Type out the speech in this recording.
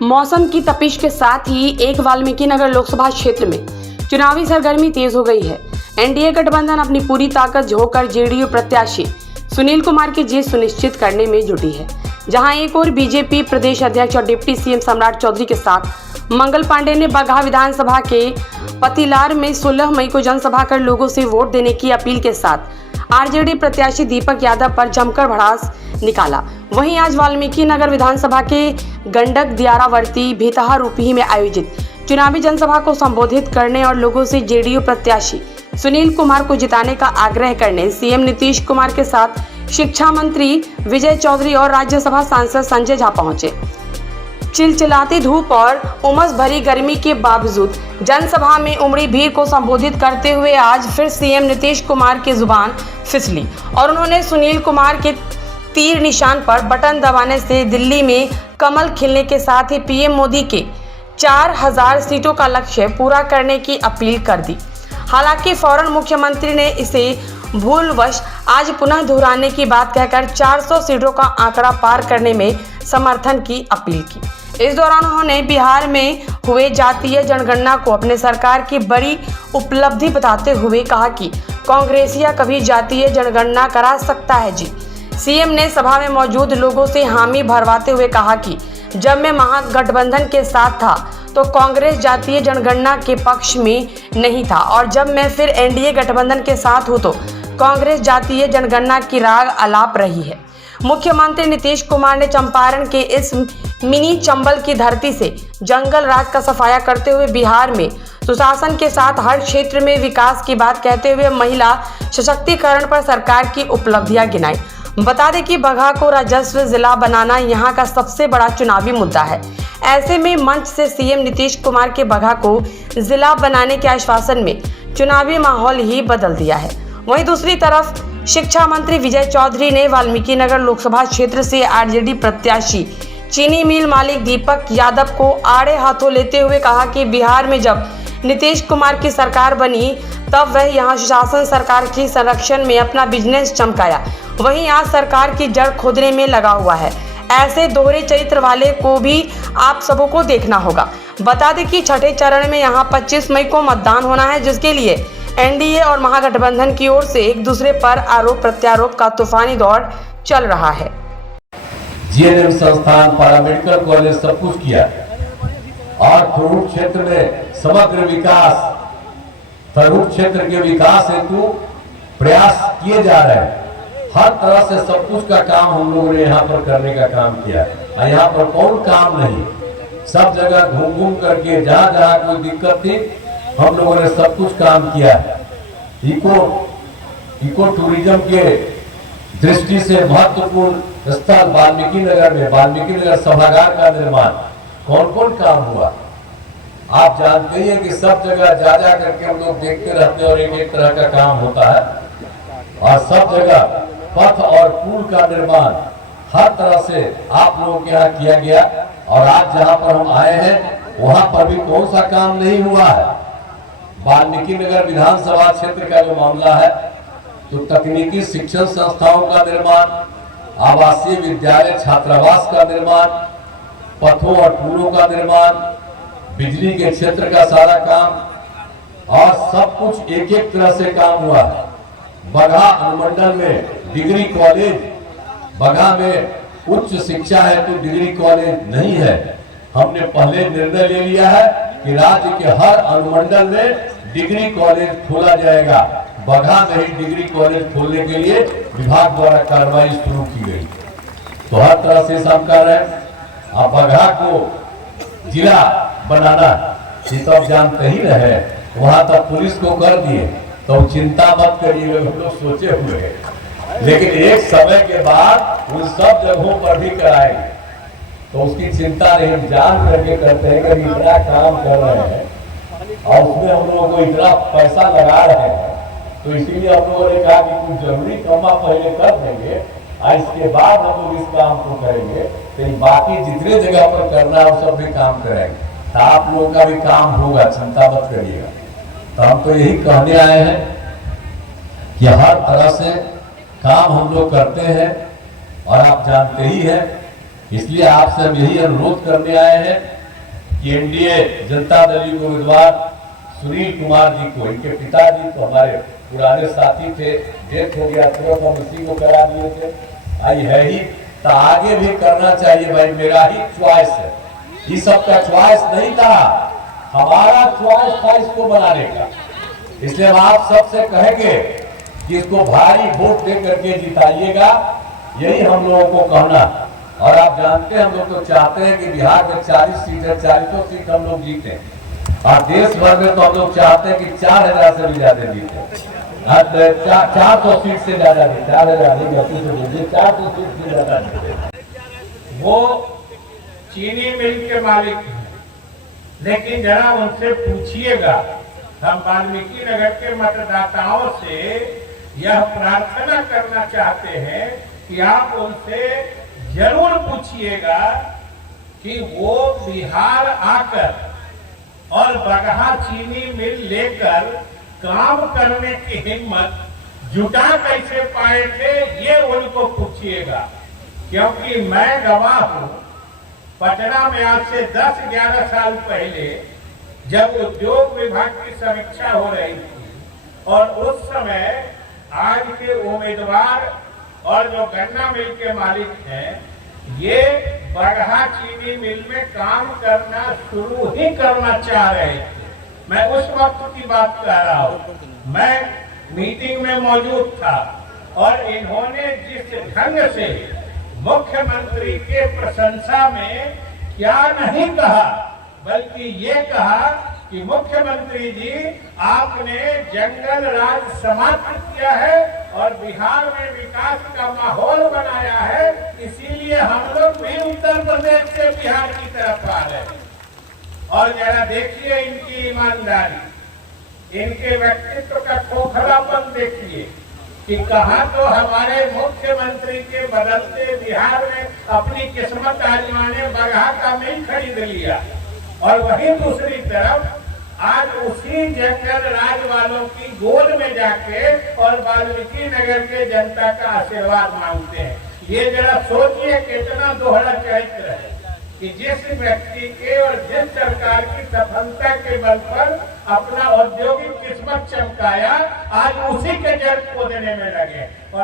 मौसम की तपिश के साथ ही एक वाल्मीकि नगर लोकसभा क्षेत्र में चुनावी सरगर्मी तेज हो गई है। एनडीए गठबंधन अपनी पूरी ताकत झोंककर जेडीयू प्रत्याशी सुनील कुमार की जीत सुनिश्चित करने में जुटी है, जहां एक और बीजेपी प्रदेश अध्यक्ष और डिप्टी सीएम सम्राट चौधरी के साथ मंगल पांडे ने बगहा विधानसभा के पतिलार में 16 मई को जनसभा कर लोगों से वोट देने की अपील के साथ आरजेडी प्रत्याशी दीपक यादव पर जमकर भड़ास निकाला। वहीं आज वाल्मीकि नगर विधानसभा के गंडक दियारावर्ती भीतहा रूपी में आयोजित चुनावी जनसभा को संबोधित करने और लोगों से जेडीयू प्रत्याशी सुनील कुमार को जिताने का आग्रह करने सीएम नीतीश कुमार के साथ शिक्षा मंत्री विजय चौधरी और राज्यसभा सांसद संजय झा पहुंचे। चिलचिलाती धूप और उमस भरी गर्मी के बावजूद जनसभा में उमड़ी भीड़ को संबोधित करते हुए आज फिर सीएम नीतीश कुमार की जुबान फिसली और उन्होंने सुनील कुमार के तीर निशान पर बटन दबाने से दिल्ली में कमल खिलने के साथ ही पीएम मोदी के 4000 सीटों का लक्ष्य पूरा करने की अपील कर दी। हालांकि फौरन मुख्यमंत्री ने इसे भूलवश आज पुनः दोहराने की बात कहकर 400 सीटों का आंकड़ा पार करने में समर्थन की अपील की। इस दौरान उन्होंने बिहार में हुए जातीय जनगणना को अपने सरकार की बड़ी उपलब्धि बताते हुए कहा कि कांग्रेसिया कभी जातीय जनगणना करा सकता है जी। सीएम ने सभा में मौजूद लोगों से हामी भरवाते हुए कहा कि जब मैं महागठबंधन के साथ था तो कांग्रेस जातीय जनगणना के पक्ष में नहीं था और जब मैं फिर एनडीए गठबंधन के साथ हूं तो कांग्रेस जातीय जनगणना की राग अलाप रही है। मुख्यमंत्री नीतीश कुमार ने चंपारण के इस मिनी चंबल की धरती से जंगल राज का सफाया करते हुए बिहार में सुशासन के साथ हर क्षेत्र में विकास की बात कहते हुए महिला सशक्तिकरण पर सरकार की उपलब्धियां गिनाई। बता दें कि बगहा को राजस्व जिला बनाना यहां का सबसे बड़ा चुनावी मुद्दा है। ऐसे में मंच से सीएम नीतीश कुमार के बगहा को जिला बनाने के आश्वासन में चुनावी माहौल ही बदल दिया है। वहीं दूसरी तरफ शिक्षा मंत्री विजय चौधरी ने वाल्मीकि नगर लोकसभा क्षेत्र से आरजेडी प्रत्याशी चीनी मिल मालिक दीपक यादव को आड़े हाथों लेते हुए कहा कि बिहार में जब नीतीश कुमार की सरकार बनी तब वह यहां शासन सरकार की संरक्षण में अपना बिजनेस चमकाया, वहीं आज सरकार की जड़ खोदने में लगा हुआ है। ऐसे दोहरे चरित्र वाले को भी आप सबों को देखना होगा। बता दें कि छठे चरण में यहां 25 मई को मतदान होना है, जिसके लिए एनडीए और महागठबंधन की ओर से एक दूसरे पर आरोप प्रत्यारोप का तूफानी दौर चल रहा है। जीएनएम संस्थान, पैरामेडिकल कॉलेज सब कुछ किया और थरूर क्षेत्र में समग्र विकास, थरूर क्षेत्र के विकास हेतु प्रयास किए जा रहे हैं। हर तरह से सब कुछ का काम हम लोगों ने यहाँ पर करने का काम किया और यहाँ पर कौन काम नहीं, सब जगह घूम घूम करके जहाँ जहाँ कोई दिक्कत थी हम लोगों ने सब कुछ काम किया है। इको टूरिज्म के दृष्टि से महत्वपूर्ण स्थल वाल्मीकि नगर में वाल्मीकि नगर सभागार का निर्माण, कौन कौन काम हुआ आप जानते ही हैं कि सब जगह जा जा करके हम लोग देखते रहते हैं और एक एक तरह का काम होता है और सब जगह पथ और पुल का निर्माण हर तरह से आप लोगों के यहाँ किया गया। और आज जहाँ पर हम आए हैं वहां पर भी कौन सा काम नहीं हुआ है। वाल्मीकि नगर विधानसभा क्षेत्र का जो मामला है तो तकनीकी शिक्षण संस्थाओं का निर्माण, आवासीय विद्यालय छात्रावास का निर्माण, पथों और पुलों का निर्माण, बिजली के क्षेत्र का सारा काम और सब कुछ एक एक तरह से काम हुआ है। बगहा अनुमंडल में डिग्री कॉलेज, बगहा में उच्च शिक्षा है तो डिग्री कॉलेज नहीं है। हमने पहले निर्णय ले लिया है कि राज्य के हर अनुमंडल में डिग्री कॉलेज खोला जाएगा। बगहा में ही डिग्री कॉलेज खोलने के लिए विभाग द्वारा कार्रवाई शुरू की गई। तो हर तरह से सब कर रहे हैं। अब बगहा को जिला बनाना ये तो आप जानते ही रहे, वहां तक पुलिस को कर दिए तो चिंता मत करिए, हम लोग सोचे हुए हैं, लेकिन एक समय के बाद उन सब जगहों पर भी कराएंगे तो उसकी चिंता नहीं। हम जान करके करते हैं कि इतना काम कर रहे हैं और उसमें हम लोगों को इतना पैसा लगा रहे हैं तो इसीलिए हम लोगों ने कहा कि कुछ जरूरी काम पहले कर देंगे और इसके बाद हम लोग इस काम को करेंगे। तो बाकी जितने जगह पर करना है वो सब भी काम करेंगे तो आप लोगों का भी काम होगा, चिंता मत करिएगा। तो हम तो यही कहने आए हैं कि हर तरह से काम हम लोग करते हैं और आप जानते ही हैं इसलिए आपसे हम यही अनुरोध करने आए हैं कि एनडीए जनता दल के उम्मीदवार सुनील कुमार जी को, इनके पिताजी तो हमारे पुराने साथी थे, डेथ हो गया, तुरंत हम इसी को करा दिए थे, आई है ही तो आगे भी करना चाहिए भाई, मेरा ही च्वाइस है, ये सबका च्वाइस नहीं था, हमारा च्वाइस था इसको बनाने का। इसलिए हम आप सबसे कहेंगे कि इसको भारी वोट दे करके जिताइएगा, यही हम लोगों को कहना। और आप जानते हैं हम लोग तो चाहते हैं कि बिहार में 40 सीट है, 40 सीट हम लोग जीते, और देश भर में तो हम लोग चाहते हैं कि 4000 से भी ज्यादा जीते, 400 सीट से ज्यादा नहीं, 4000 नहीं, गलती से बोलिए, 400 सीट से ज्यादा जीते। वो चीनी मिल के मालिक हैं, लेकिन जरा उनसे पूछिएगा, हम वाल्मीकि नगर के मतदाताओं से यह प्रार्थना करना चाहते हैं कि आप उनसे जरूर पूछिएगा कि वो बिहार आकर और बगहा चीनी मिल लेकर काम करने की हिम्मत जुटा कैसे पाए थे, ये उनको पूछिएगा। क्योंकि मैं गवाह हूं, पटना में आज से 10-11 साल पहले जब उद्योग विभाग की समीक्षा हो रही थी और उस समय आज के उम्मीदवार और जो गन्ना मिल के मालिक हैं, ये बगहा चीनी मिल में काम करना शुरू ही करना चाह रहे थे। मैं उस वक्त की बात कह रहा हूँ, मैं मीटिंग में मौजूद था और इन्होंने जिस ढंग से मुख्यमंत्री के प्रशंसा में क्या नहीं कहा, बल्कि ये कहा कि मुख्यमंत्री जी आपने जंगल राज समाप्त किया है और बिहार में विकास का माहौल बनाया है, इसीलिए हम लोग भी उत्तर प्रदेश से बिहार की तरफ आ रहे हैं। और जरा देखिए इनकी ईमानदारी, इनके व्यक्तित्व का खोखलापन देखिए कि कहाँ तो हमारे मुख्यमंत्री के बदलते बिहार में अपनी किस्मत आजमाने बगहा का मिल खरीद लिया, और वहीं दूसरी तरफ आज उसी जंगल राज वालों की गोद में जाके और वाल्मीकि नगर के जनता का आशीर्वाद मांगते हैं। ये जरा सोचिए कितना दोहरा चरित्र है कि जिस व्यक्ति के और जिस सरकार की सफलता के बल पर अपना औद्योगिक किस्मत चमकाया, आज उसी के जड़ खोदने में लगे। और